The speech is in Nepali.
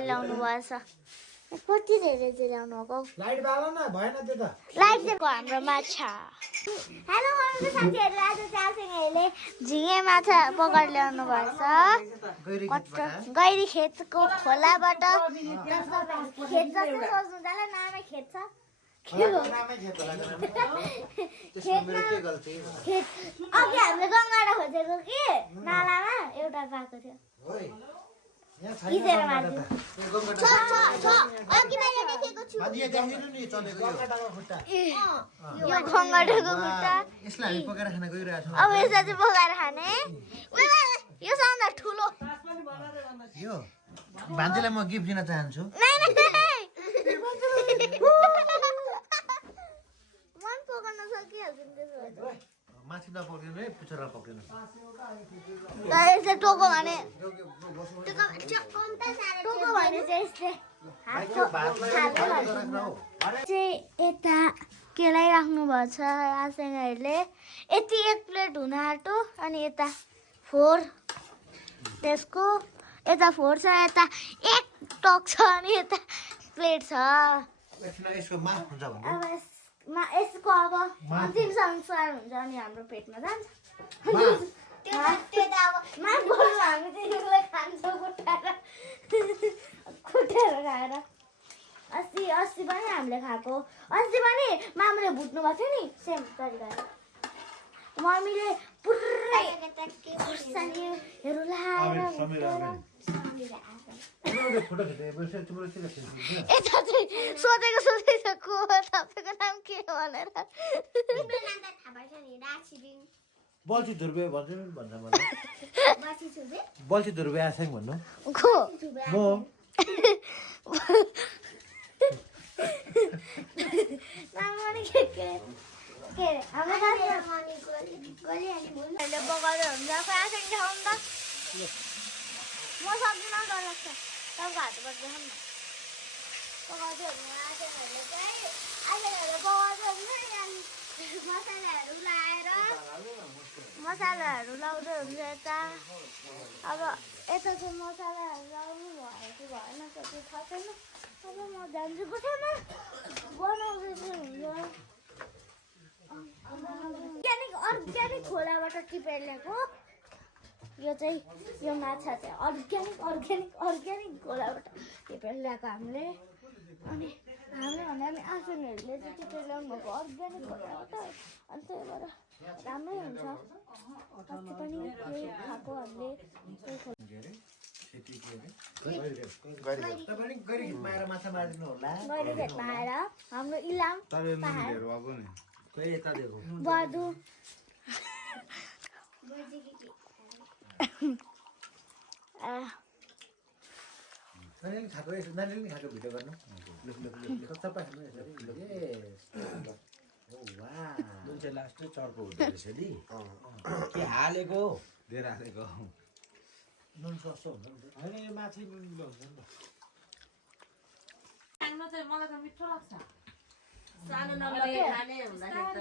पकाएर ल्याउनु भएछ कति धेरै चाहिँ ल्याउनु भएको लाइट बाल्न न भएन त्यो त लाइट दिएको हाम्रो माछा हेलो हाम्रो साथीहरू आज चाहिँ आफैले झिँगे माछा पकाएर ल्याउनु भएछ गैरी खेतको खोलाबाट खेत जस्तो सोच्नु जाला नामै खेत छ अघि हामीले गङ्गाडा खोजेको कि नालामा एउटा पाएको थियो यो खङ्गडेको खुट्टा अब यसलाई चाहिँ पकाएर खाने यो सबभन्दा ठुलो भान्जीलाई म गिफ्ट दिन चाहन्छु मन पकाउन सकिहाल्छ माथि नपक्रिनु है पुच्छर पक्रिनु टोको भने टोको भने चाहिँ यस्तै चाहिँ यता केलाइराख्नु भएको छ आसेङहरूले यति एक प्लेट हुन आँटो अनि यता फोर त्यसको यता फोर छ यता एक टक छ अनि यता प्लेट छ यसको माफ हुन्छ भने अब यसको अब अन्तिम संस्कार हुन्छ अनि हाम्रो पेटमा जान्छ माफ गर्नु हामी चाहिँ यसलाई खान्छौँ खुट्टाएर खाएर अस्ति पनि हामीले खाएको अस्ति पनि मामुले भुट्नु भएको थियो नि सेम तरिकाले मम्मीले पुरै खोर्सानीहरू लाएर यता चाहिँ सोधेको को तपाईँको नाम के हो भनेर बल्छी धुर्बे भन्छ मलाई बल्छी धुर्बे आसेङ भन्नु को म नाम पनि के अरे हाम्रो पकाउँदै हुन्छ आसेङ खाउँ त म सक्दिनँ डर लाग्छ तपाईँको हातबाट देखाउँ न पकाउँदै हुनु आसेङहरूले चाहिँ आसेङहरूले पकाउँदै हुन्छ अनि मसालाहरू लाउँदै हुन्छ यता अब यता चाहिँ मसालाहरू लाउनु भयो कि भएन त्यो थाहा छैन अब म जान्छु कोठामा बनाउँदै हुन्छ अर्ग्यानिक खोलाबाट टिपेर ल्याएको यो चाहिँ यो माछा चाहिँ अर्ग्यानिक खोलाबाट टिपेर ल्याएको हामीले अनि हामीले भन्दा पनि आफूहरूले चाहिँ टिपेर ल्याउनु भएको अर्ग्यानिक खोलाबाट अनि त्यही भएर राम्रै हुन्छ अस्ति पनि यही खाएको हामीले गैरी खेतमा आएर हाम्रो इलाम बदु खाएको भिडियो गर्नु लास्ट चर्को हुँदो रहेछ नि के हालेको धेरै हालेको नुन सस्तो हुन्छ होइन यो माछा नुन हुन्छ नि त मलाई त मिठो लाग्छ सानो नम्बर खाने हुँदाखेरि त